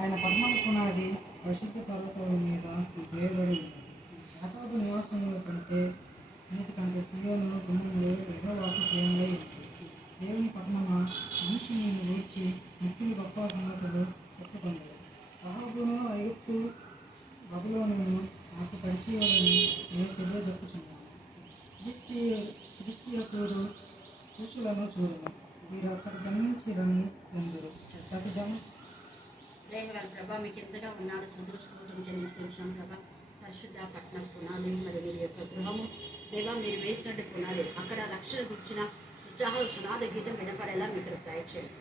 ఆయన పద్మం పునాది పరిశుద్ధ పర్వతాల మీద వేయబడి ఉంది. యాకోబు నివాసంలో కంటే అన్నిటికంటే సియోను గుమ్మములు యెహోవాకు ప్రియములై ఉంది. దేవుని పద్మమా, మనిషి నేను లేచి మిక్కిలి గొప్ప సంగతులు చెప్పుకొందరు. అహాబును ఐగుప్తు బబులోనును నాకు పరిచయాలని నేను తెలియజెప్పుచున్నాను. ఫిలిష్తీయులు పురుషులను చూడను, వీరు అక్కడ జన్మించిరని ఎందరు. ప్రతి ప్రభా మీకు ఎంతగా ఉన్నాడు సంతోషం చెల్లిస్తున్నాం ప్రభా. పరిశుద్ధ పట్టణ పునాది మరి మీరు యొక్క గృహము దేవా మీరు వేసినట్టు పునాది అక్కడ లక్షలు కూర్చిన ఉత్సాహ సునాద గీతం వినపడేలా మీకు దయచేయండి.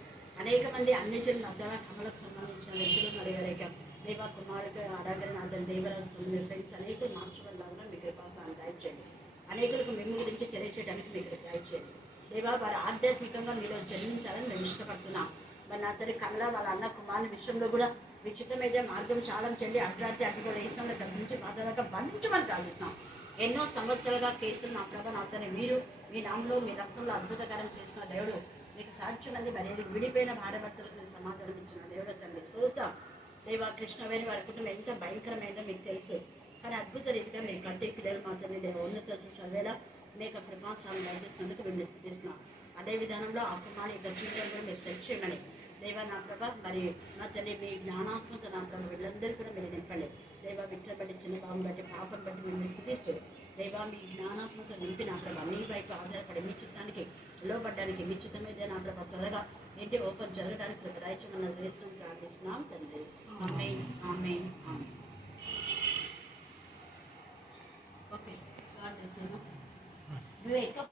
అనేక మంది అన్ని జనులు అర్థమ కమలకు సంబంధించిన వ్యక్తులు మరి వారికి దేవా కుమారుడు ఆరాధనాథన్ దేవరాజు మీ ఫ్రెండ్స్ అనేక మార్చుకోవడంలో మీకు కృపాన్ని దయచేయండి. అనేకులకు మేము గురించి తెలియచేయడానికి మీకు దయచేయండి. దేవా వారు ఆధ్యాత్మికంగా మీరు జన్మించాలని మేము ఇష్టపడుతున్నాం. మరి నా తల్లి కమల వాళ్ళ అన్న కుమారుని విషయంలో కూడా విచిత్రమైన మార్గం చాలా చెల్లి అర్ధరాత్రి అడ్డుగోడ వేసంలో గర్భించి బాధలుగా బంధించమని ప్రార్థిస్తున్నాం. ఎన్నో సంవత్సరాలుగా కేసులు నా ప్రభ నా తల్లి మీరు మీ నామంలో మీ రక్తంలో అద్భుతకరం చేసిన దేవుడు మీకు సాక్షున్నది. మరి విడిపోయిన భార్యభర్తలకు సమాధానం ఇచ్చిన దేవుడు తండ్రి స్తోత్రం. దేవా కృష్ణవేణి వారి కుటుంబం ఎంత భయంకరమైందో మీకు తెలుసు, కానీ అద్భుత రీతిగా మీరు కంటే పిల్లలు మాత్రమే దేవ ఉన్నత చదివేలా మీకు కృపాసాలను దయచేసినందుకు మేము స్థుతిస్తున్నాం. అదే విధానంలో ఆ కుమారి యొక్క జీవితం కూడా మీరు సెట్ చేయమని దేవా నా ప్రభ మరి నా తల్లి మీ జ్ఞానాత్మక నా ప్రభ వీళ్ళందరూ కూడా మీరు నింపండి. దేవా విట్ల బట్టి చిన్న భావం బట్టి పాపం బట్టి మేము స్థుతిస్తూ దేవా మీ జ్ఞానాత్మక నింపి నా ప్రభ మీ వైపు ఆధారపడి మీ చిత్తానికి లోబడ్డానికి మీ చిత్తమైతే నా ప్రభ త్వరగా ఏంటి ఓపెన్ జరగడానికి దయచేయమన్న దేశం ప్రార్థిస్తున్నాం తండ్రి. ఆమేన్ ఆమేన్ ఆమేన్. ఓకే నువ్వు ఎక్కువ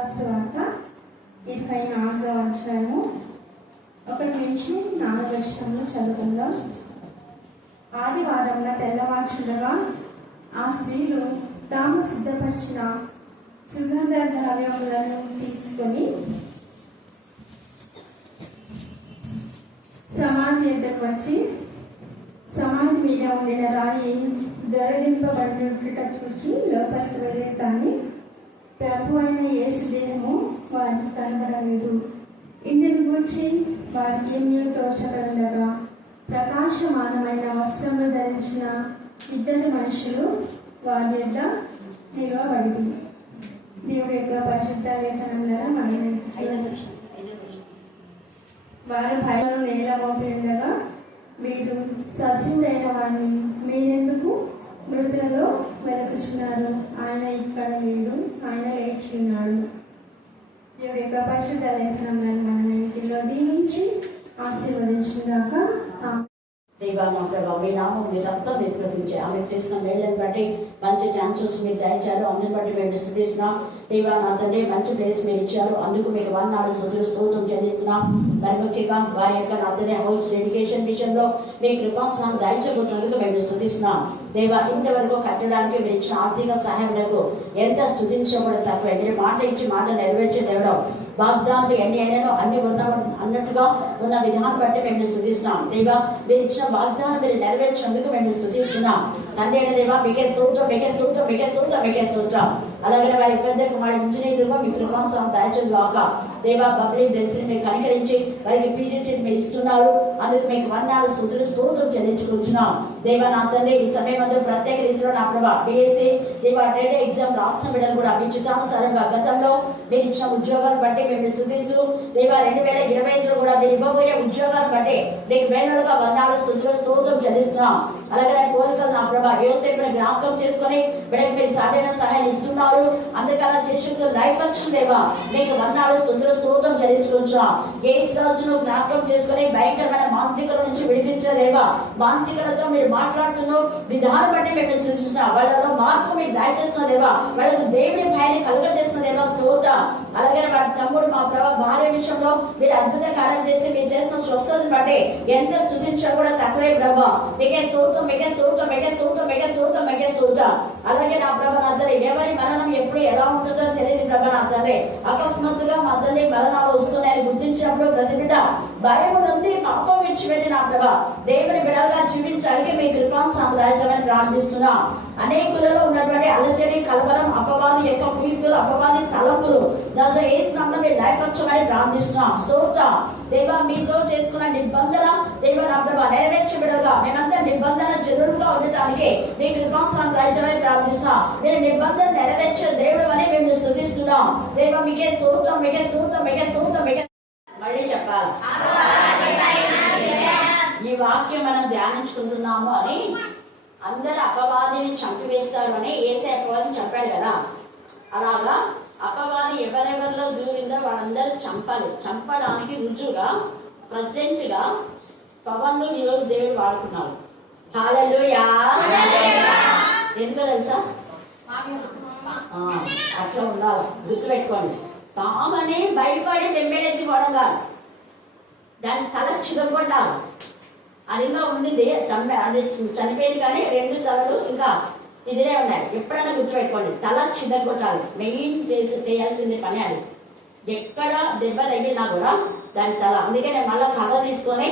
లూకాసు వార్త 24వ అధ్యాయము 1 నుంచి 4 వచనంలో చదువుకుందాం. ఆదివారంలో తెల్లవారుచుండగా ఆ స్త్రీలు తాము సిద్ధపరిచిన సుగంధ ద్రవ్యములను తీసుకొని సమాధి వద్దకు వచ్చి సమాధి మీద ఉండిన రాయి దొరలింపబడినట్టు చూచి లోపలికి వెళ్ళే కానీ ప్రభు అయిన యేసు దేహము వారికి కనబడలేదు. ఇందుని గురించి వారికి ఏమీ తోచబడగా ప్రకాశమానమైన వస్త్రములు ధరించిన 2 మనుషులు వారి యొద్ద నిలవబడి దేవుడి యొక్క పరిశుద్ధ లేఖనంలో వారు భయను నేల మోపి ఉండగా మీరు సజీవుడైన వారిని మీరెందుకు మృతులలో వెతుకుతున్నారు? ఆయన ఇక్కడ లేడు, ఆయన లేచి ఉన్నాడు. దేవుడి యొక్క పరిశుద్ధ లేఖనంలో మన ఇంటిలో దీవించి ఆశీర్వదించుగాక. దేవా మా ప్రభావ మీ నామం మీరు అంతా మీరు ప్రకటించే ఆమె చేసిన మేళ్ళని బట్టి మంచి ఛాన్సెస్ మీరు దయచారు. అందుని బట్టి మేము స్థుతిస్తున్నాం. దేవా నా తండ్రి మంచి ప్లేస్ మీరు ఇచ్చారు, అందుకు మీకు వందనాలు స్తోత్రం చెల్లిస్తున్నాం. మరి ముఖ్యంగా వారి యొక్క నా తండ్రి హౌస్ డెడికేషన్ విషయంలో మీ కృపాసనం దయచబోతున్నందుకు మేము స్థుతిస్తున్నాం. దేవా ఇంతవరకు కట్టడానికి మీరు ఇచ్చిన ఆర్థిక సహాయంలో ఎంత స్థుతించబడి తక్కువ. మీరు మాట ఇచ్చి మాట నెరవేర్చే దేవుడు వాగ్దానాలు ఎన్ని అయినానో అన్ని అన్నట్టుగా ఉన్న విధానం బట్టి మేము స్థుతిస్తున్నాం. దేవా మీరు ఇచ్చిన వాగ్దానం మీరు నెరవేర్చినందుకు మేము స్థుతిస్తున్నాం. తండ్రి అయిన దేవా మీకే స్తోత్రం, మీకే స్తోత్రం, మీకే స్తోత్రం, మీకే స్తోత్రం. అలాగే వారి పెద్ద కుమారి ఇంజనీర్లుగా మీ కృపాసనం దయచేది కాక. దేవా బబ్లీ బ్లెస్సింగ్ మీరు కనికరించి వారికి పీజీసీ మీరు ఇస్తున్నారు, అందుకు మీకు వందనాలు స్తోత్రం చెల్లించుకుంటున్నాం. దేవా నా తండ్రి ఈ సమయం అందరూ ప్రత్యేక రీతిలో నా ప్రభావ బీఎస్సీ దేవా డేటా ఎగ్జామ్ రాసిన బిడ్డలు కూడా మీ చిత్తానుసారంగా గతంలో మీరు ఇచ్చిన ఉద్యోగాలు బట్టి మేము స్థుతిస్తూ దేవా 2025లో కూడా మీరు ఇవ్వబోయే ఉద్యోగాలు బట్టి మీకు మేలుగా వందనాలు స్తోత్రం చెల్లిస్తున్నాం. అలాగే కోరికలు నా ప్రభావ వ్యవసాయ జ్ఞాపకం చేసుకుని బిడ్డకు మీరు సాధైన సహాయం ఇస్తున్నారు. అందుకలా చేసుకుంటూ దైవపక్షం దేవా మీకు వందనాలు స్తోత్రం చెల్లించుకుంటున్నాం. ఏ రాజును జ్ఞాపకం చేసుకుని భయంకరమైన మాంత్రికల నుంచి విడిపించిన దేవా మాంత్రికలతో మీరు మాట్లాడుతున్న విధానం బట్టి మేము సూచిస్తున్నాం. వాళ్ళలో మార్పు మీకు దయచేస్తున్న దేవా, వాళ్ళకు దేవుడి భయాన్ని కలుగజేస్తున్న దేవా స్తోత్రం. అలాగే వారి తమ్ముడు మా ప్రభావ భార్య విషయంలో మీరు అద్భుత కార్యం చేసి మీరు చేసిన స్వస్థతను బట్టి ఎంత స్థుతించడం కూడా తక్కువే ప్రభా. మీకే స్తోత్రం, మీకే స్తోత్రం, మీకే స్తోత్రం, మీకే స్తోత్రం, మీకే స్తోత్రం. అలాగే నా ప్రభా నా తండ్రి ఎవరి మరణం ఎప్పుడు ఎలా ఉంటుందో తెలియదు ప్రభా నా తండ్రి. అకస్మాత్తుగా మా తండ్రి మరణాలు వస్తున్నాయని గుర్తించినప్పుడు ప్రతి బిడ్డ భయం నుండి పాపం విడిచిపెట్టి నా ప్రభా దేవుని బిడ్డగా జీవించడానికి మీ కృపాసనం దయచేయమని ప్రార్థిస్తున్నా. అనేకులలో ఉన్నటువంటి అలచడి కలవరం అపవాది యొక్క కుయుక్తులు అపవాది తలంపులు దాని ఏ దయపక్షమని ప్రార్థిస్తున్నాం. స్తోత్రం దేవా మీతో చేసుకున్న నిబంధన దేవా నా ప్రభా నెరవేర్చబడగా మేమంతా నిబంధన జనులుగా ఉండటానికి మీ కృపాసనం దయచేయమని ప్రార్థిస్తున్నాం. మీరు నిబంధన నెరవేర్చే దేవుడు అని మేము స్తుతిస్తున్నాం. దేవా మీకే స్తోత్రం, మీకే స్తోత్రం, మీకే స్తోత్రం, మీకే మళ్ళీ చెప్పాలి. ఈ వాక్యం మనం ధ్యానించుకుంటున్నాము అని అందరు అపవాదిని చంపివేస్తారు అని ఏసే అపవాదిని చెప్పాడు కదా. అలాగా అపవాది ఎవరెవరిలో దూరిందో వాళ్ళందరూ చంపాలి. చంపడానికి రుజువుగా ప్రజెంట్ గా పవన్ ఈరోజు దేవుడు వాడుకున్నాడు. హల్లెలూయా. ఎందుకో తెలుసా? అట్లా ఉండాలి, గుర్తు పెట్టుకోండి. పామని భయపడి వెంబడేసి పోవడం కాదు, దాని తల చిరగొట్టాలి. అదిగా ఉంది అది చనిపోయింది కానీ 2 తలలు ఇంకా ఇదిలే ఉన్నాయి. ఎప్పుడైనా గుర్తుపెట్టుకోండి, తల చిరగొట్టాలి. మెయిన్ చేయాల్సింది పని అది. ఎక్కడ దెబ్బ తగిలినా కూడా దాని తల. అందుకే నేను మళ్ళీ కథ తీసుకొని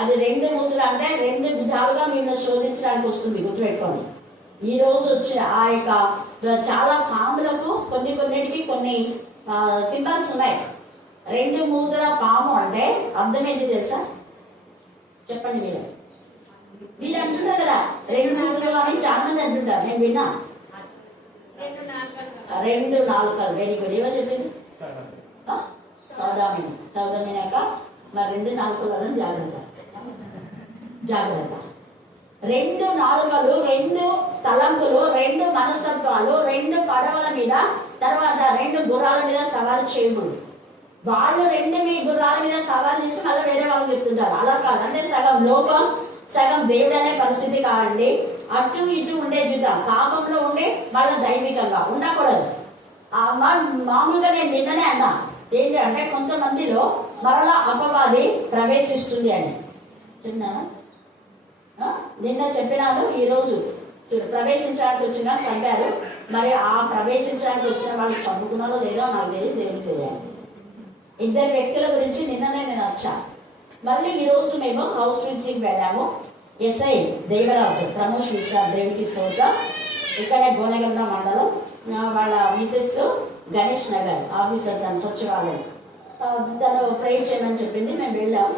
అది 2 మూతులు అంటే 2 విధాలుగా మీరు శోధించడానికి వస్తుంది, గుర్తుపెట్టుకోండి. ఈ రోజు వచ్చే ఆ యొక్క చాలా పాములకు కొన్నిటికి కొన్ని సింబల్స్ ఉన్నాయి. 2 మూతుల పాము అంటే అర్థం ఏంటి తెలుసా? చెప్పండి మీరు. వీళ్ళు అంటుంటారు కదా 2 మూతులు అని చాలా మంది అంటుంటారు, నేను విన్నా. 2 నాలుకలు. Very good. ఎవరు చెప్పింది? సౌదామినాక మరి 2 నాలుకలను జాగ్రత్త. 2 నాలుకలు, 2 తలంపులు, 2 మనస్తత్వాలు, 2 పడవల మీద, తర్వాత 2 గుర్రాల మీద సవాలు చేయకూడదు. వాళ్ళు 2 మీ గుర్రాల మీద సవాలు చేసి మళ్ళీ వేరే వాళ్ళు చెప్తుంటారు. అలా కాదు. అంటే సగం లోకం సగం దేవుడు అనే పరిస్థితి కాదండి. అటు ఇటు ఉండే జీవితం పాపంలో ఉండే మళ్ళీ దైవికంగా ఉండకూడదు. మామూలుగా నేను నిన్ననే అన్నా ఏంటి అంటే కొంతమందిలో మరలా అపవాది ప్రవేశిస్తుంది అని విన్నానా? నిన్న చెప్పినాను, ఈరోజు ప్రవేశించడానికి వచ్చిన చంపారు. మరి ఆ ప్రవేశించడానికి వచ్చిన వాళ్ళు చదువుకున్నారో లేదో నాకు తెలియదు, దేవుడికి తెలియాలి. ఇద్దరు వ్యక్తుల గురించి నిన్ననే నేను వచ్చాను. మళ్ళీ ఈ రోజు మేము హౌస్ విజిటింగ్ వెళ్ళాము. ఎస్ఐ దేవరాజు ప్రమోష్ విశ్వ దేవుడికి స్తోత్రం. ఇక్కడే గోనెగండ మండలం. వాళ్ళ మిసెస్ గణేష్ నగర్ ఆఫీసర్, తను సచివాలయం. తను ప్రేర్ చేయమని చెప్పింది, మేము వెళ్ళాము.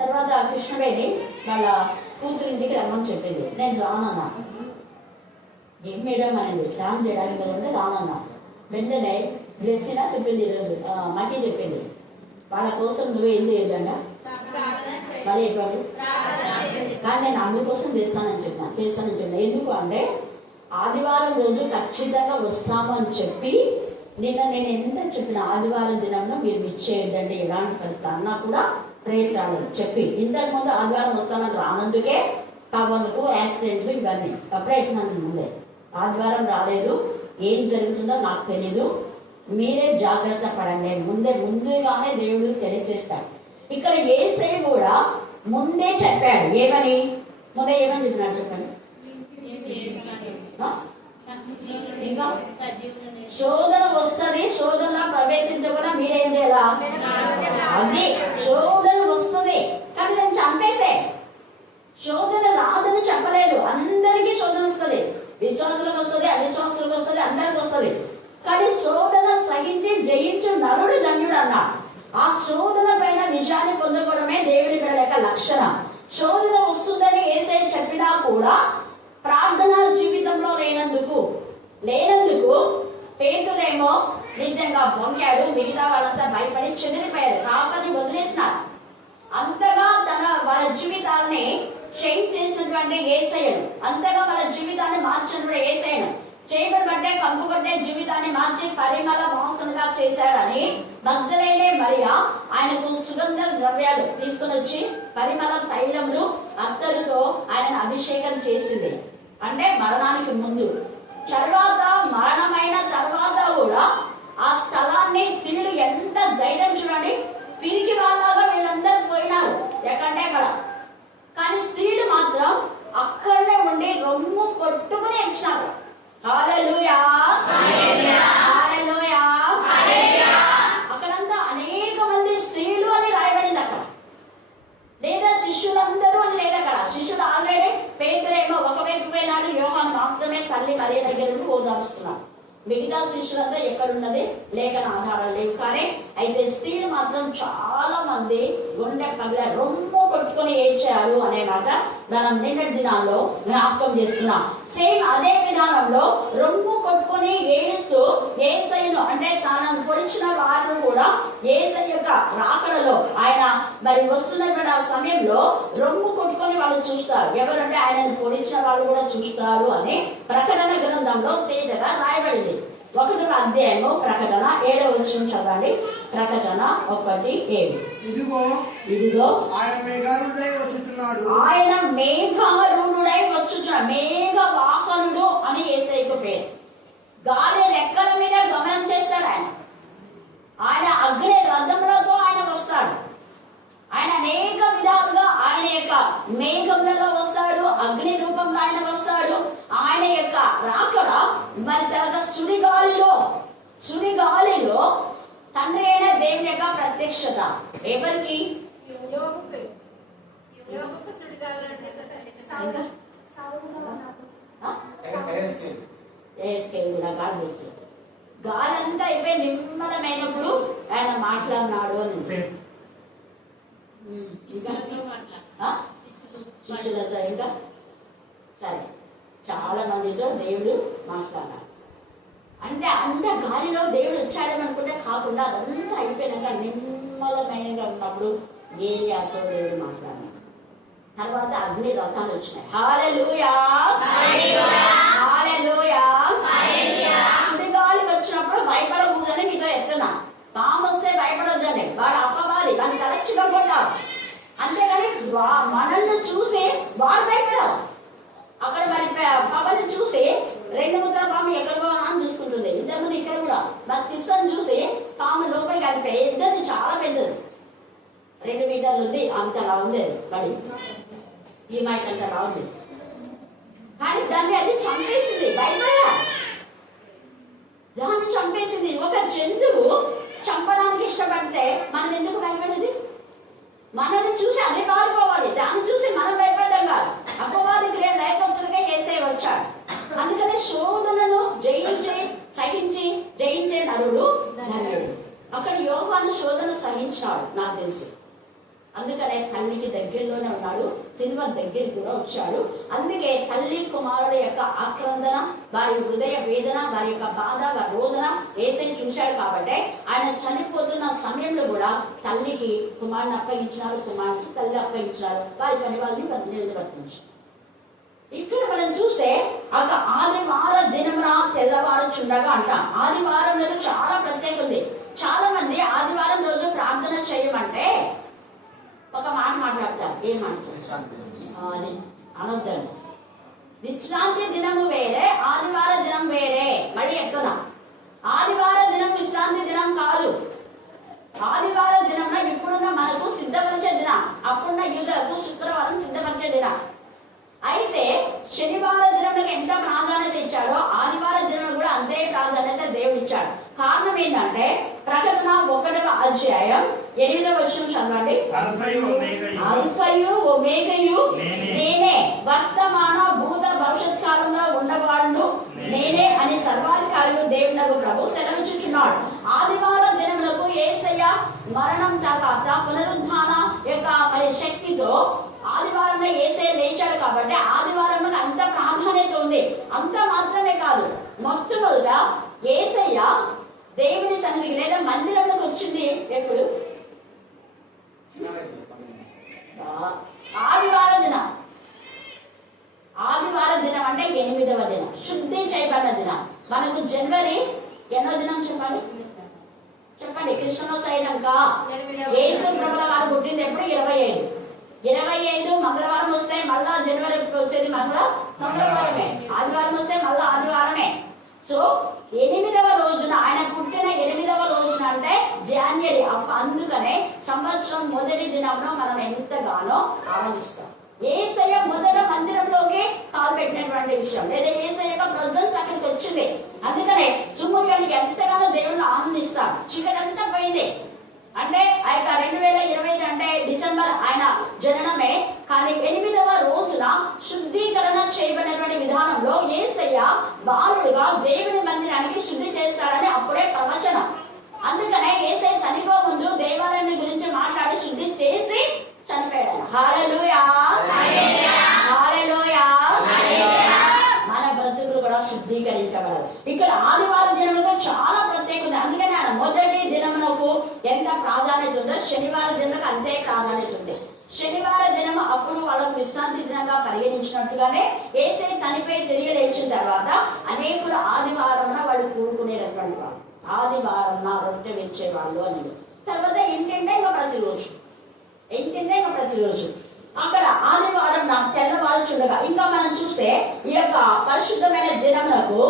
తర్వాత కృష్ణవేణి వాళ్ళ కూతురింటికి రమ్మని చెప్పింది. నేను రానన్నా. ఏం మేడం అనేది రామ్ చేయడానికి అంటే రానన్నా. వెంటనే బ్లెస్సినా చెప్పింది, ఈరోజు మకి చెప్పింది, వాళ్ళ కోసం నువ్వేం చేయొద్దంట మరి చెప్పండి. కానీ నేను అందుకోసం చేస్తానని చెప్పిన. ఎందుకు అంటే ఆదివారం రోజు ఖచ్చితంగా వస్తాము అని చెప్పి నిన్న నేను ఎంత చెప్పిన ఆదివారం దినంలో మీరు మిస్ చేయొద్దండి, ఎలాంటి పరిస్థితి అన్నా కూడా ప్రేర్ రాలేదు చెప్పి. ఇంతకు ముందు ఆదివారం వస్తామని రానందుకే పవన్కు యాక్సిడెంట్లు ఇవన్నీ అప్పుడే అయిపోయినాను. ముందే ఆదివారం రాలేదు, ఏం జరుగుతుందో నాకు తెలీదు, మీరే జాగ్రత్త పడండి. ముందుగానే దేవుడు తెలియజేస్తాడు. ఇక్కడ యేసయ్య కూడా ముందే చెప్పాడు. ముందే ఏమని చెప్పినాడు చెప్పండి. ఇంకా శోధన వస్తుంది, శోధన ప్రవేశించకుండా మీరేం చేయాలా? అది శోధన వస్తుంది, కానీ నేను చంపేసే. శోధన రాదని చెప్పలేదు, అందరికీ శోధన వస్తుంది. విశ్వాసులకు వస్తుంది, అవిశ్వాసులకు వస్తుంది, అందరికి వస్తుంది. కానీ శోధన సహించి జయించు నరుడు ధన్యుడు అన్నాడు. ఆ శోధన పైన విజయాన్ని పొందుకోవడమే దేవుడి బిడ్డల యొక్క లక్షణం. శోధన వస్తుందని యేసయ్య చెప్పినా కూడా ప్రార్థన జీవితంలో లేనందుకు పేతులేమో నిజంగా బొంకాడు. మిగతా వాళ్ళంతా భయపడి చెదిరిపోయారు, కాపని వదిలేసినారు. అంతగా వాళ్ళ జీవితాన్ని చేంజ్ చేసినటువంటి యేసయ్యను, అంతగా వాళ్ళ జీవితాన్ని మార్చినటువంటి యేసయ్యను, చేయబడి కంపు కొట్టే జీవితాన్ని మార్చి పరిమళ వాసనగా చేశాడని మగ్దలేనే మరియా ఆయనకు సుగంధ ద్రవ్యాలు తీసుకుని వచ్చి పరిమళ తైలములు అత్తరుతో ఆయనను అభిషేకం చేసింది. అంటే మరణానికి ముందు. తర్వాత మరణమైన తర్వాత కూడా ఆ స్థలాన్ని స్త్రీలు ఎంత ధైర్యం చూడండి, పిరికి వాళ్ళగా వీళ్ళందరూ పోయినారు ఎక్కడంటే అక్కడ. కానీ స్త్రీలు మాత్రం అక్కడనే ఉండి రొమ్ము కొట్టుకుని ఇచ్చినారు. హల్లెలూయా, హల్లెలూయా. అక్కడంతా అనేక మంది స్త్రీలు అని రాయబడింది అక్కడ, లేదా శిష్యులందరూ అని లేదు అక్కడ. శిష్యులు ఆల్రెడీ పేతురేమో ఒకవైపు పోయినాడు, యోహాను మాత్రమే తల్లి మరియ దగ్గర నుండి ఓదారుస్తున్నాడు. మిగతా శిష్యులంతా ఎక్కడున్నది లేఖన ఆధారాలు లేవు. కానీ అయితే స్త్రీలు మాత్రం చాలా మంది గుండె పగిల రొమ్ము కొట్టుకుని ఏడ్చారు అనే మాట మనం నిన్నటి దినాల్లో జ్ఞాపకం చేస్తున్నాం. సేమ్ అదే విధానంలో రొమ్ము కొట్టుకుని ఏడుస్తూ యేసయ్యను, అంటే తాను పొడిచిన వారు కూడా యేసయ్య యొక్క రాకడలో ఆయన మరి వస్తున్నటువంటి ఆ సమయంలో రొమ్ము కొట్టుకొని వాళ్ళు చూస్తారు. ఎవరంటే ఆయనను పొడిచిన వాళ్ళు కూడా చూస్తారు అని ప్రకటన గ్రంథంలో తేజగా రాయబడింది. 1వ అధ్యాయము ప్రకటన 7వ వచనం చదవండి. ప్రకటన 1:7. ఇదిగో ఆయన మేఘారూఢుడై వచ్చుచున్నాడు. మేఘవాహనుడు అని యేసయ్యకు పేరు. గాలి రెక్కల మీద గమనం చేస్తాడు ఆయన అగ్ని రథములతో ఆయన వస్తాడు. ఆయన అనేక విధాలుగా ఆయన యొక్క మేఘములలో వస్తాడు, అగ్ని రూపంలో ఆయన వస్తాడు. ఆయన యొక్క రాకడ మరి తర్వాత సుడిగాలిలో తండ్రి అయిన దేవుని యొక్క ప్రత్యక్షత ఎవరికి? గాలంతా అయిపోయి నిమ్మలమైనప్పుడు ఆయన మాట్లాడినాడు అని శిష్యులతో ఇంకా సరే చాలా మందితో దేవుడు మాట్లాడాడు. అంటే అంత గాలిలో దేవుడు వచ్చాడని అనుకుంటే కాకుండా అదంతా అయిపోయినాక నిమ్మలమైనగా ఉన్నప్పుడు ఏలియాతో దేవుడు మాట్లాడాడు. తర్వాత అగ్ని రథాలు వచ్చినాయి. హల్లెలూయా, హల్లెలూయా. సుడిగాలి వచ్చినప్పుడు భయపడకూడదని మీతో చెప్తున్నా. పాము వస్తే భయపడొద్దని, వాడు అపవాలి, వాడిని తలచిగా కొట్టాలి. అంతేగాని మనల్ని చూసి వాడు భయపడాలి. అక్కడ మరి పవన్ చూసి 2 ముద్ర పాము ఎక్కడ అని చూసుకుంటుంది. ఇంతకుముందు ఇక్కడ కూడా బాగుండేది మరి ఈ మైక్ అంతా బాగుంది, కానీ దాన్ని అది చంపేసింది. బైబిల్ దాన్ని చంపేసింది. ఒక జంతువు చంపడానికి ఇష్టపడితే మనం ఎందుకు భయపడేది? మనల్ని చూసి అది పారిపోవాలి, దాన్ని చూసి మనం భయపడ్డాం కాదు. అపవాదికి లేకపోతే యేసయ్య వచ్చాడు. అందుకనే శోధనను జయించే నరుడు ధన్యుడు. అక్కడ యోహాను శోధన సహించాడు నాకు తెలిసి. అందుకనే తల్లికి దగ్గరలోనే ఉన్నాడు, సిల్వ దగ్గరికి కూడా వచ్చాడు. అందుకే తల్లి కుమారుడు యొక్క ఆక్రందన, వారి హృదయ వేదన, వారి యొక్క బాధ, వారి రోదన యేసయ్య చూశాడు. కాబట్టి ఆయన చనిపోతున్న సమయంలో కూడా తల్లికి కుమారుని అప్పగించినారు, కుమారుడికి తల్లి అప్పగించినారు. వారి పని వాళ్ళని నిర్వర్తించారు. ఇక్కడ మనం చూస్తే ఒక ఆదివార దినమున తెల్లవారుచుండగా అంటాం. ఆదివారం రోజు చాలా ప్రత్యేకత ఉంది. చాలా మంది ఆదివారం రోజు ప్రార్థన చేయమంటే ఒక మాట మాట్లాడతారు. ఏం మాట్లాడతారు? అనొద్దండి. విశ్రాంతి దినము వేరే, ఆదివార దినం వేరే. మళ్ళీ ఎక్కడ ఆదివార దినం విశ్రాంతి దినం కాదు. ఆదివార దినం ఇప్పుడున్న మనకు సిద్ధపరిచే దినం, అప్పుడున్న యూదులకు శుక్రవారం సిద్ధపరిచే దినం. అయితే శనివార దినంకి ఎంత ప్రాధాన్యత ఇచ్చాడో ఆదివార దినం కూడా అంతే ప్రాధాన్యత దేవుడు ఇచ్చాడు. కారణం ఏంటంటే ప్రకటన 1వ అధ్యాయం 8వ వచనం చదవండి. అల్ఫయు ఒమేగయు నేనే, వర్తమాన భూత భవిష్యత్ కాలంలో ఉన్నవాడు నేనే అని సర్వాధికారులు దేవునకు ప్రభు సెలవిచ్చుచున్నాడు. ఆదివార దినములకు యేసయ్య మరణం తర్వాత పునరుద్ధాన యొక్క మరి శక్తితో ఆదివారంలో యేసయ్య లేచాడు. కాబట్టి ఆదివారంలో అంత ప్రాధాన్యత ఉంది. అంత మాత్రమే కాదు, మొట్టమొదట యేసయ్య దేవుని సన్నిధికి లేదా మందిరంలోకి వచ్చింది ఎప్పుడు? ఆదివార దినం. ఆదివార దినం అంటే 8వ దినం, శుద్ధి చేయబడిన దినం. మనకు జనవరి ఎన్నో దినం చెప్పండి? క్రిస్మస్ అయినాక యేసు ప్రభుల వారు పుట్టింది ఎప్పుడు? 25 మంగళవారం వస్తే మళ్ళా జనవరి వచ్చేది మంగళవారమే, ఆదివారం వస్తే మళ్ళా ఆదివారమే. సో 8వ రోజున ఆయన పుట్టిన 8వ రోజున అంటే జాన్వరి. అందుకనే సంవత్సరం మొదటి దినంలో మనం ఎంతగానో ఆనందిస్తాం. యేసయ్య మొదట మందిరంలోకి కాలు పెట్టినటువంటి విషయం, లేదా యేసయ్య యొక్క ప్రజెన్స్ అక్కడికి వచ్చింది. అందుకనే సుమూర్యానికి ఎంతగానో దేవుళ్ళు ఆనందిస్తాం. చీకటి అంతా పోయింది. అంటే ఆ యొక్క 2020 అంటే డిసెంబర్ ఆయన జననమే. కానీ 8వ రోజున శుద్ధీకరణ చేయబడినటువంటి విధానంలో యేసయ్య బాలుడుగా దేవుని మందిరానికి శుద్ధి చేస్తాడని అప్పుడే ప్రవచనం. అందుకనే యేసయ్య చనిపో ముందు దేవాలయం గురించి మాట్లాడి శుద్ధి చేసి చనిపోయాడు. హల్లెలూయా, హల్లెలూయా. మన బ్రతుకులు కూడా శుద్ధీకరించబడదు. ఇక్కడ ఆదివారం దినములకు చాలా ప్రత్యేకత. అందుకని ఆయన మొదటి దినమునకు ఎంత ప్రాధాన్యత ఉందో శనివారం దినములకు అంతే ప్రాధాన్యత ఉంది. శనివార దినం అప్పుడు వాళ్ళకు విశ్రాంతి దినంగా పరిగణించినట్టుగానే యేసయ్య చనిపోయి తిరిగి లేచిన తర్వాత అనేకులు ఆదివారం వాళ్ళు కూడుకునేటటువంటి వాళ్ళు, ఆదివారం రొట్టె వేసేవాళ్ళు అని. తర్వాత ఏంటంటే ఇంకా ప్రతిరోజు అక్కడ ఆదివారం తెల్లవారుచుండగా. ఇంకా మనం చూస్తే ఈ యొక్క పరిశుద్ధమైన దినములకు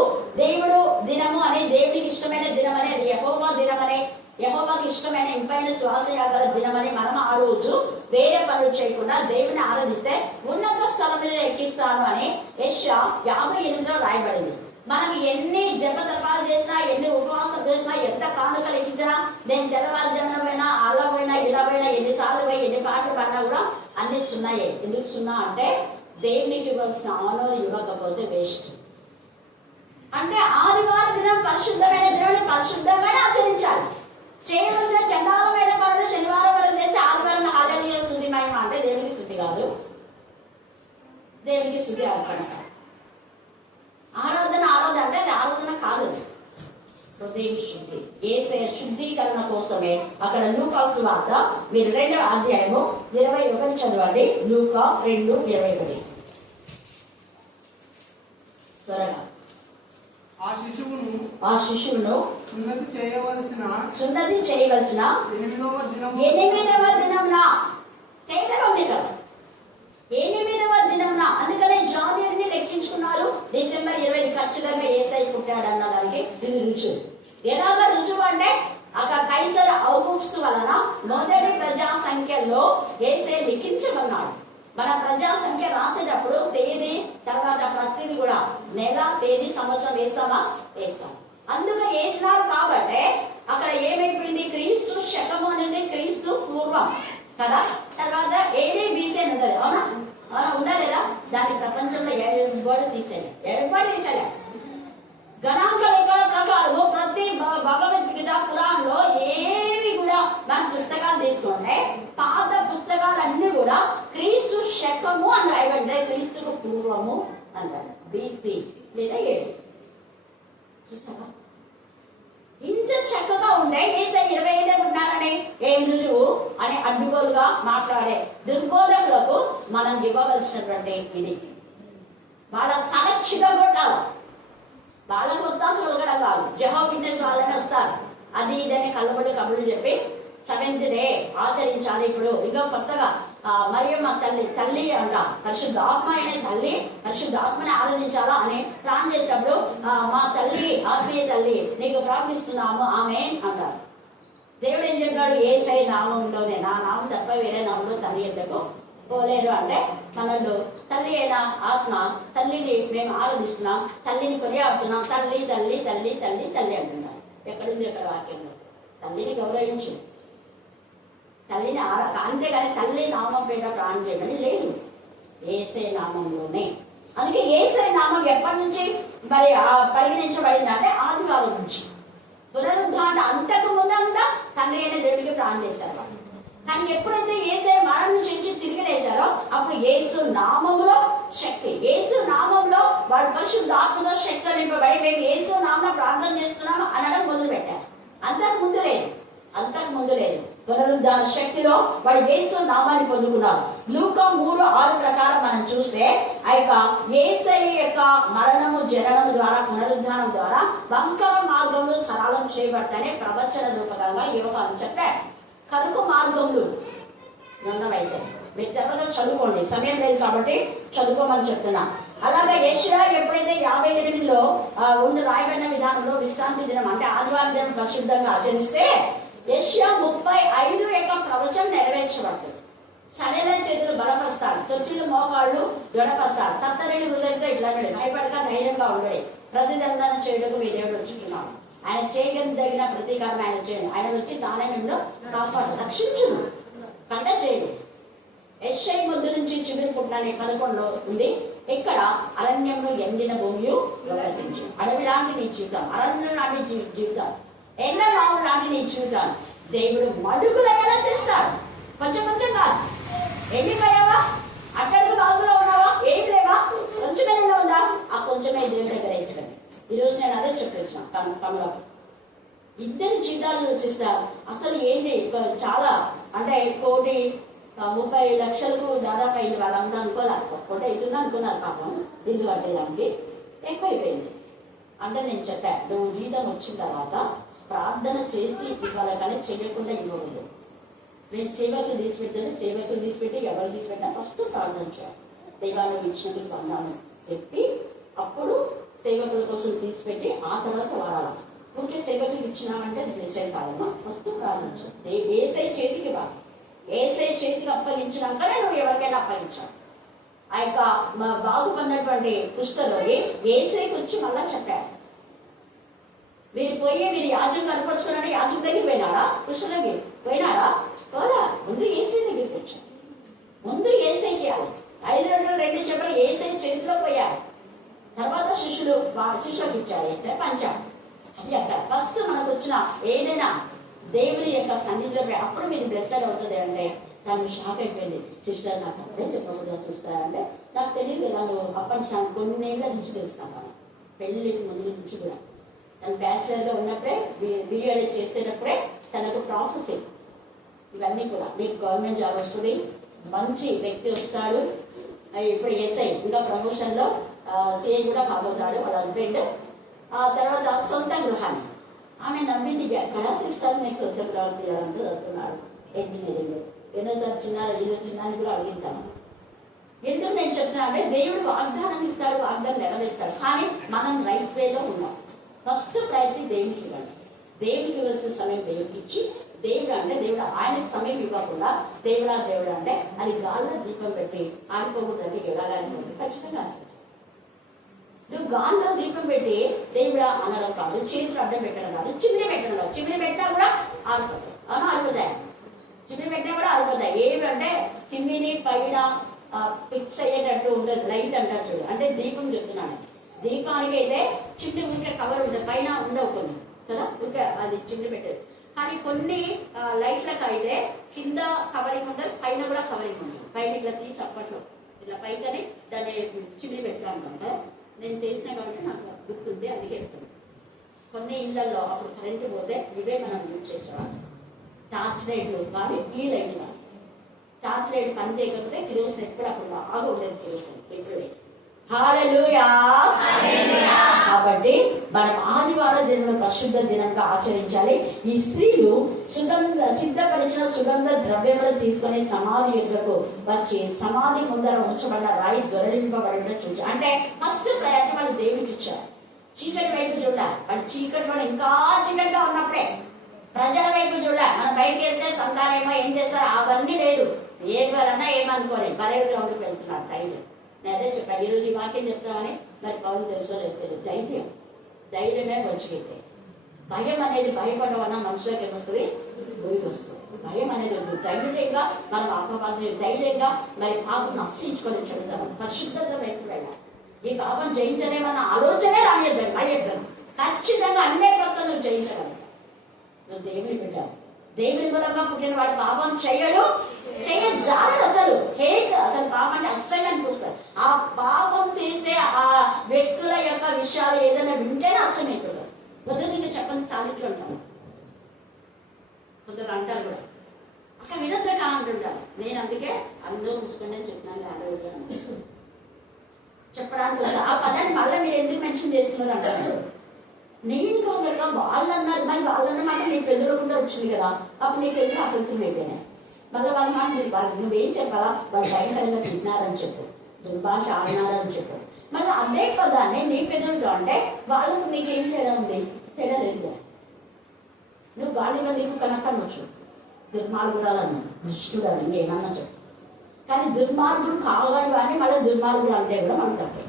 దేవుడు దినము అనే దేవుడికి ఇష్టమైన దినం అనేది యెహోవా దినం అనే యెహోవాకి ఇష్టమైన ఇంపైన శ్వాసయాగల దినమని మనం ఆ రోజు వేరే పనులు చేయకుండా దేవుని ఆరాధిస్తే ఉన్నత స్థలం మీద ఎక్కిస్తాను అని యెషయా 58లో రాయబడింది. మనం ఎన్ని జపతపాలు చేసినా, ఎన్ని ఉపవాసం చేసినా, ఎంత కానుకలు ఎక్కించినా, నేను తెల్లవారుజామున పోయినా, అలా పోయినా, ఇలా పోయినా, ఎన్నిసార్లు పోయి ఎన్ని పాటలు పడినా కూడా అన్ని సున్నాయే. ఎందుకు సున్నా అంటే దేవునికి ఇవ్వాల్సిన ఆనర్ ఇవ్వకపోతే వేస్ట్. అంటే ఆదివారం దినం పరిశుద్ధమైన దినాన్ని పరిశుద్ధంగా ఆచరించాలి. చేయవలసిన చండాలమైన పనులు శనివారం వరకు చేసి ఆదివారం హల్లెలూయా స్తుతి మహిమ అంటే దేవునికి స్తుతి కాదు, దేవునికి స్తుతి అర్పణ. ఆరాధన అంటే అది ఆరాధన కాదు, హృదయ శుద్ధి. యేసయ్య శుద్ధీకరణ కోసమే అక్కడ లూకా సువార్త మీరు 2వ అధ్యాయము 21 చదవండి. లూకా 2:21 త్వరగా. ఆ శిశువును సున్నతి చేయవలసిన 8వ దినమున తేటగా ఉంది కదా, 8వ దినమున. అందుకనే జాన్వరిని లెక్కించుకున్నారు. డిసెంబర్ 20 ఖచ్చితంగా యేసయ్య పుట్టాడన్న దానికి ఇది రుజువు. ఎలాగ రుజువు అంటే అక్కడ కైసర్ ఔగుస్తు వలన మొదటి ప్రజా సంఖ్య సంఖ్యలో యేసే లిఖించమన్నాడు. మన ప్రజా సంఖ్య రాసేటప్పుడు తేదీ తర్వాత ప్రతిదీ కూడా నెల, తేదీ, సంవత్సరం వేస్తామా? వేస్తాం. అందులో వేసినారు కాబట్టి అక్కడ ఏమైపోయింది? క్రీస్తు శకము అనేది క్రీస్తు పూర్వం కదా. తర్వాత ఏడే బీసీ అని ఉంటుంది, అవునా? ఉందా లేదా? దాని ప్రపంచంలో ఎవరు తీసేయాలి? గణాంక లెక్కల ప్రకారం ప్రతి భగవద్గీత పురాణంలో ఏవి కూడా మన పుస్తకాలు తీసుకుంటే పాత పుస్తకాలన్నీ కూడా క్రీస్తు శకము అని రాయబడ్డాయి, క్రీస్తుకు పూర్వము అంటారు, బీసీ లేదా ఏడు. చూసావా ఇంత చక్కగా ఉండే? ఏసై 25 ఉన్నారని ఏం రుజువు అని అడ్డుగోలుగా మాట్లాడే దుర్బోధకులకు మనం ఇవ్వవలసినటువంటి ఇది. వాళ్ళ తలక్షిగా కొట్టాలి, వాళ్ళకు వస్తాల్సిన కూడా కాదు. జెహోవా విట్నెస్ వాళ్ళనే వస్తారు. అది ఇదని కళ్ళబడి కబుర్లు చెప్పి 7th డే ఆచరించాలి. ఇప్పుడు ఇంకా కొత్తగా మరియమ్మ తల్లి అంట, పరిశుద్ధాత్మ అనే తల్లి, పరిశుద్ధాత్మని ఆరాధించాలా అని ప్రార్థన చేసినప్పుడు మా తల్లి, ఆత్మీయ తల్లి నీకు ప్రార్థిస్తున్నాము ఆమేన్ అంటారు. దేవుడు ఏం చెప్పాడు? యేసయ్య నామంలోనే, నా నామం తప్ప వేరే నామంలో తల్లి ఎద్దకు పోలేరు అంటే మనలో తల్లి అయిన ఆత్మ, తల్లిని మేము ఆరాధిస్తున్నాం, తల్లిని కొనియాడుతున్నాం. తల్లి తల్లి తల్లి తల్లి తల్లి అంటున్నాం. ఎక్కడుంది అక్కడ వాక్యంలో? తల్లిని గౌరవించు, తల్లిని అంతేగాని తల్లి నామం పేట ప్రాణం చేయమని లేదు, యేసే నామంలోనే. అందుకే యేసే నామం ఎప్పటి నుంచి మరి పరిగణించబడింది అంటే ఆదివారం నుంచి. పునరుద్ధరణ అంతకు ముందంతా తండ్రి అయిన దేవుడికి ప్రాణం చేశారు. కానీ ఎప్పుడైతే యేసే మరణం నుంచి తిరిగి లేచారో అప్పుడు యేసు నామంలో శక్తి, యేసు నామంలో వాడు పరిశుద్ధాత్మతో శక్తి నింపబడి మేము యేసు నామంలో ప్రార్థన చేస్తున్నాము అనడం మొదలు పెట్టారు. అంతకు ముందు లేదు. పునరుద్ధరణ శక్తిలో వాడు యేసు నామాన్ని పొందుకున్నారు. లూకా 3:6 ప్రకారం మనం చూస్తే ఆ యొక్క యేసయ్య యొక్క మరణము, జననం ద్వారా, పునరుద్ధరణం ద్వారా వంకర మార్గంలో సరళం చేయబడతానే ప్రవచన రూపకంగా యోగాన్ని చెప్పారు. కరుకు మార్గంలో ఉన్నవైతే మీరు తర్వాత చదువుకోండి, సమయం లేదు కాబట్టి చదువుకోమని చెప్తున్నా. అలాగే యెషయా ఎప్పుడైతే 58లో ఉండి రాయబడిన విధానంలో విశ్రాంతి దినం అంటే ఆదివారం దినం పరిశుద్ధంగా ఆచరిస్తే యెషయా 35 యొక్క ప్రవచనం నెరవేర్చబడుతుంది. సరైన చేతులు బలపరుస్తాడు, తొట్టిలు మోకాళ్ళు దృఢపరుస్తాడు, తత్తరేడు హృదయంతో ఇట్లా భయపడక ధైర్యంగా ఉండేది. ప్రతిదండన చేయడానికి మీ దేవుడు వచ్చుతున్నాడు. ఆయన చేయగలిగిన ప్రతీకారం ఆయన చేయండి. ఆయన వచ్చి తానే మిమ్మల్ని కాపాడు, రక్షించును, కంట చేయడు. యెషయా ముందు నుంచి చిగురు పుట్టిన 11లో ఉంది. ఇక్కడ అరణ్యంలో ఎండిన భూమి ప్రవేశించు, అడవి లాంటి నీ జీవితం, అరణ్యం లాంటి జీవితం, ఎండ రావు లాంటి నీ జీవితం దేవుడు మడుగుల ఎలా చేస్తాడు. కొంచెం కాదు. ఎండిపోయావా? అట్టడుగు బాగులో ఉన్నావా? ఏం లేవా? కొంచెం ఏదైనా ఉందా? ఆ కొంచెమే దేవుడి దగ్గర వేసుకోండి. ఈరోజు నేను అదే చెప్పేసిన కమలకు 2 జీవితాలు సిస్టర్. అసలు ఏంటి చాలా అంటే 1,30,00,000కు దాదాపు అయింది. వాళ్ళంతా అనుకోలేదు, 1,500 అనుకున్నారు పాపం ఇల్లు కట్టేదానికి. ఎక్కువైపోయింది అంటే నేను చెప్పాను, నువ్వు జీతం వచ్చిన తర్వాత ప్రార్థన చేసి ఇవ్వాలి కానీ చేయకుండా ఇవ్వకూడదు. నేను సేవకులు తీసిపెట్టి ఎవరు తీసిపెట్టినా ఫస్ట్ ప్రార్థన చేయాలి. దైవాన్ని ఇచ్చినందుకు వందాను చెప్పి అప్పుడు సేవకుల కోసం తీసిపెట్టి ఆ తర్వాత వాడాలి. ఊరికే సేవకులు ఇచ్చినామంటే బ్లెస్సింగ్ కాదమ్మా. ఫస్ట్ ప్రార్థన చేయాలి. యేసయ్య చేతికి ఇవ్వాలి. యేసయ్య చేతికి అప్పగించినాకనే నువ్వు ఎవరికైనా అప్పగించాలి. ఆ యొక్క బాగుపడినటువంటి పుస్తకంలోని యేసయ్యకి వచ్చి మళ్ళా చెప్పారు, మీరు యాజం కనపరుచుకున్నాడు. యాజం దగ్గరికి పోయినాడా? కృష్ణుడికి పోయినాడా? పోలా. ముందు యేసయ్య దగ్గరికి వచ్చాడు. ముందు యేసయ్య చేయాలి. 5 రోజులు 2 చెప్పలు యేసయ్య చేతిలో పోయారు. తర్వాత శిష్యులకు ఇచ్చారు. యేసయ్య పంచాడు. అది అక్కడ ఫస్ట్ మనకు వచ్చిన ఏదైనా దేవుని యొక్క సన్నిధిలో అప్పుడు మీరు బ్లెస్సెడ్ అవుతుంది అంటే తను షాక్ అయిపోయింది. సిస్టర్ నాకు అప్పుడే చెప్పకూడదా సిస్టర్ అంటే, నాకు తెలియదు కదా నువ్వు అప్పటి కొన్నేళ్ల నుంచి తెలుసుకున్నాను, పెళ్లికి ముందు నుంచి కూడా. తను బ్యాచిలర్గా ఉన్నప్పుడే బిఏ చేసేటప్పుడే తనకు ప్రాఫెసీ ఇవన్నీ కూడా నీకు గవర్నమెంట్ జాబ్ వస్తుంది, మంచి వ్యక్తి వస్తాడు, ఇప్పుడు ఎస్ఐ ఇంకా ప్రమోషన్లో సిఐ కూడా కాబోతాడు వాళ్ళ హస్బెండ్. ఆ తర్వాత సొంత గృహాన్ని ఆమె నమ్మింది. కళాశిస్తారు నీకు సొంత గృహాలు తీయాలంటూ చదువుతున్నాడు ఇంజనీరింగ్. ఎన్నోసారి చిన్న కూడా అడిగింటాను. ఎందుకు నేను చెప్తున్నా అంటే దేవుడు వాగ్దానం ఇస్తాడు, వాగ్దానం నెరవేరుస్తాడు. కానీ మనం రైట్ వేలో ఉన్నాం. ఫస్ట్ ప్రయారిటీ దేవునికి ఇవ్వండి. దేవుడికి ఇవ్వాల్సిన సమయం దేవుడికి ఇచ్చి, దేవుడు అంటే దేవుడు ఆయనకి సమయం ఇవ్వకుండా దేవుడు అంటే అది గాల్లో దీపం పెట్టి ఆగిపోకూడదంటే ఎలాగా అనుకోండి, ఖచ్చితంగా నువ్వు గాల్లో దీపం పెట్టి దేవుడా అనడం కాదు, చేతులు అడ్డం పెట్టడం కాదు, చిమ్మిని పెట్టడం కాదు. చిమ్మిని పెట్టినా కూడా ఆరిపోతాయి, ఆరిపోతాయి. చిమ్మిని పెట్టినా కూడా ఆరిపోతాయి. ఏమిటంటే చిమ్మిని పైన ఫిక్స్ అయ్యేటట్టు ఉండదు, లైట్ అంటారు. అంటే దీపం చెప్తున్నాను, దీపానికి అయితే చిమ్మి ఉంటే కవర్ ఉంటుంది, పైన ఉండవు కొన్ని కదా, ఉంటే అది చిమ్మి పెట్టేది. కానీ కొన్ని లైట్లకు అయితే కింద కవరింగ్ ఉండదు, పైన కూడా కవరింగ్ ఉండదు. పైన ఇట్లా తీసి అప్పట్లో ఇట్లా పైకని దాన్ని చిమ్మి పెడతాను అంటే నేను చేసిన కాబట్టి నాకు గుర్తుంది, అందుకే చెప్తాను. కొన్ని ఇళ్లలో అప్పుడు కరెంటు పోతే ఇవే మనం యూజ్ చేసేవాళ్ళం, టార్చ్ లైట్లు కానీ ఈ లైట్ కాదు. టార్చ్ లైట్ పని చేయకపోతే కిరోసిన్ ఎప్పుడు అప్పుడు బాగా ఉండేది, కిరోసిన్ ఎప్పుడే. హల్లెలూయా. కాబట్టి మనం ఆదివార దినం పరిశుద్ధ దినంగా ఆచరించాలి. ఈ స్త్రీలు సిద్ధపరిచిన సుగంధ ద్రవ్యములు తీసుకుని సమాధి యుద్ధకు వచ్చి సమాధి ముందర ఉంచబడ్డ రాయి దొరలింపబడి చూసి, అంటే ఫస్ట్ ప్రయత్నం వాళ్ళు దేవుడికి ఇచ్చారు. చీకటి వైపు చూడాలి, వాళ్ళు చీకటి వాళ్ళు ఇంకా చీకటిగా ఉన్నప్పుడే ప్రజల వైపు చూడాలి. మనం బయటకు వెళ్తే సంతానేమో ఏం చేస్తారు, అవన్నీ లేదు. ఏం వాళ్ళన్నా ఏమనుకోని బరేగా ఉండి వెళ్తున్నారు ధైర్యం. నేను అదే చెప్పాను, ఈరోజు ఈ వాక్యం చెప్తామని మరి పౌరులు తెలుసో లేదు, ధైర్యమే మంచిగైతే. భయం అనేది భయపడడం వల్ల మనుషులకు ఏమొస్తుంది, భూమి వస్తుంది. భయం అనేది ధైర్యంగా మనం అపవాదం ధైర్యంగా మరి పాపం నశించుకొని చెబుతాం. పరిశుద్ధత వైపు వెళ్ళాలి. ఈ పాపం జయించలేమన్న ఆలోచనే రానిద్దాం. మళ్ళీ చెప్తాను, ఖచ్చితంగా 100% నువ్వు జయించగలుగుతావు. నువ్వు దేవుని పెట్టావు, దేవుని మూలంగా పుట్టిన వాడు పాపం చేయడు, చేయజాలడు. అసలు హేట్, అసలు పాపం అంటే అసహ్యం అనిపిస్తారు. ఆ పాపం చేసే ఆ వ్యక్తుల యొక్క విషయాలు ఏదైనా వింటేనే అసహ్యం అయిపోతారు. కొందరు ఇంకా చెప్పండి, చాలిట్లు ఉంటాను, కొందరు అంటారు కూడా అక్కడ వినద్దే కాంటుంటారు. నేను అందుకే అందరూ చూసుకునే చెప్తున్నాను, చెప్పడానికి వస్తా. ఆ పదాన్ని మళ్ళీ మీరు ఎందుకు మెన్షన్ చేస్తున్నారు అంటారు. నేను కొందరుగా వాళ్ళు అన్నారు, మరి వాళ్ళన్న మాట నీకు ఎదురకుండా వచ్చింది కదా, అప్పుడు నీకు ఎదురు అభివృద్ధి అయిపోయినాయి. మళ్ళీ వాళ్ళ మాట వాళ్ళు నువ్వేం చెప్పాలా, వాళ్ళు భయంకరంగా తిన్నారని చెప్పు, దుర్భాష ఆడినారని చెప్పు. మళ్ళీ అదే పదాన్ని నీకు ఎదురుతో అంటే వాళ్ళకు నీకేం తేడా ఉంది, తేడా లేదు కదా. నువ్వు గాలిలో నీకు కనక్కనొచ్చు, దుర్మార్గురాలన్నా దుష్టుడాలి ఇంకేమన్నా చెప్పు. కానీ దుర్మార్గుడు కావాలి అని మళ్ళీ దుర్మార్గుడు అంటే కూడా మనం తప్పే.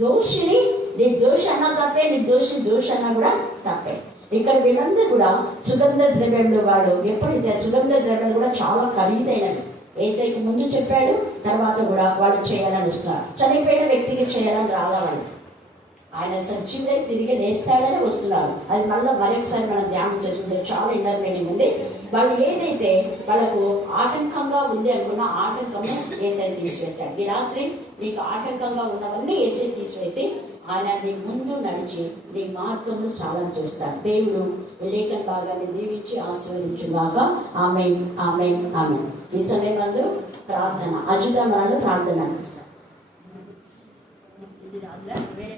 దోషిని నీ దోషి అన్నా తప్పే, నీ దోషి అన్నా కూడా తప్పే. ఇక్కడ వీళ్ళందరూ కూడా సుగంధ ద్రవ్యంలో వాడు ఎప్పుడైతే సుగంధ ద్రవ్యాలు కూడా చాలా ఖరీదైనవి. ఏసైకి ముందు చెప్పాడు, తర్వాత కూడా వాళ్ళు చేయాలని వస్తున్నారు. చనిపోయిన వ్యక్తికి చేయాలని రావాలి, ఆయన సజీవులై తిరిగి లేస్తాడని వస్తున్నారు. అది మళ్ళీ మరొకసారి మనం ధ్యానం చేసుకుంటే చాలా ఇన్నర్ మీనింగ్ ఉంది. వాళ్ళు ఏదైతే వాళ్ళకు ఆటంకంగా ఉంది అనుకున్న ఆటంకము ఏసై తీసివేశాడు. ఈ రాత్రి నీకు ఆటంకంగా ఉన్నవన్నీ ఏసై తీసివేసి ఆయన నీ ముందు నడిచి నీ మార్గమును సాధన చేస్తాడు. దేవుడు లేఖన భాగాన్ని దీవించి ఆశీర్వదించుగాక. ఆమేన్, ఆమేన్, ఆమేన్. ఈ సమయంలో ప్రార్థన అజుతమరాలు ప్రార్థన అనిపిస్తారు. ఇది రాత్రి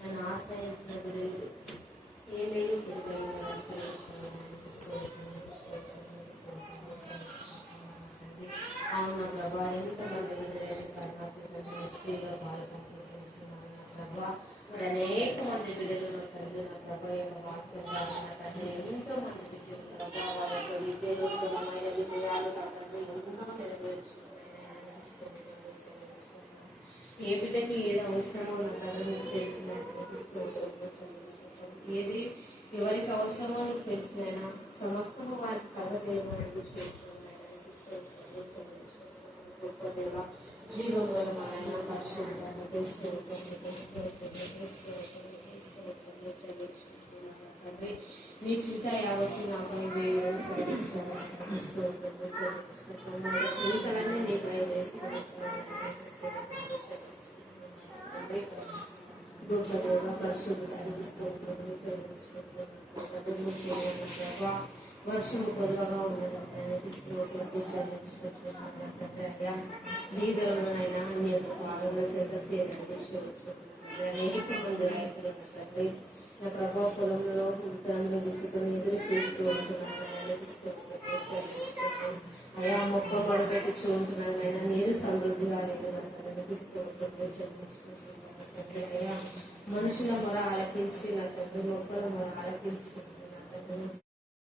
నన్ను ఆశ్రయించిన ఏమేమి అవునా ప్రభా, ఎంతమంది ప్రభా, మరి అనేక మంది బిడ్డలు తండ్రి నా ప్రభా యొక్క వాక్యం రాసిన తండ్రి ఎంతో మంది బిడ్డలు ప్రభా వారి యొక్క విద్యలు ఉత్తమమైన విజయాలు నా తండ్రి ఎన్నో నెరవేర్చుకున్నాయి. ఏ బిడ్డకి ఏది అవసరమో నా తండ్రి మీకు తెలిసిన ఏది ఎవరికి అవసరమో నీకు తెలిసినైనా సమస్తము వారికి కథ చేయమని గొప్ప దేవ జీవం గారు మా ఆయన పరిశుభ్రాన్ని తండ్రి మీ చింత యావత్తు నాపై చింతలన్నీ నీపై వేసుకుంటున్నాను. గొప్ప దేవ పరిశుభ్రాన్ని వర్షం కొద్దిగా ఉండదు. స్తోత్రం చెల్లించుకుంటున్నాను నా తండ్రి. అయ్యా బీదరులనైనా నీ యొక్క పాదంలో చెంత చేయాలనిపించుకుంటున్నాను. అనేక మంది రైతులు నా తండ్రి నా ప్రభావ పొలంలో వృత్తాన్ని గుర్తుకొని ఎదురు చేస్తూ ఉంటున్నాను. అయా మొక్క మొదలుపెట్టి చూంటున్నాను అయినా నీరు సమృద్ధిగా అయా మనుషుల మొర ఆలకించి నా తండ్రి మొక్కల మొర ఆలకించి నా తండ్రి